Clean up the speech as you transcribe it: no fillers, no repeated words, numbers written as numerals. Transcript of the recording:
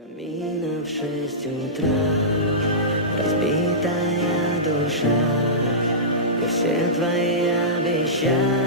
Камина в 6 утра, разбитая душа, и все твои обещания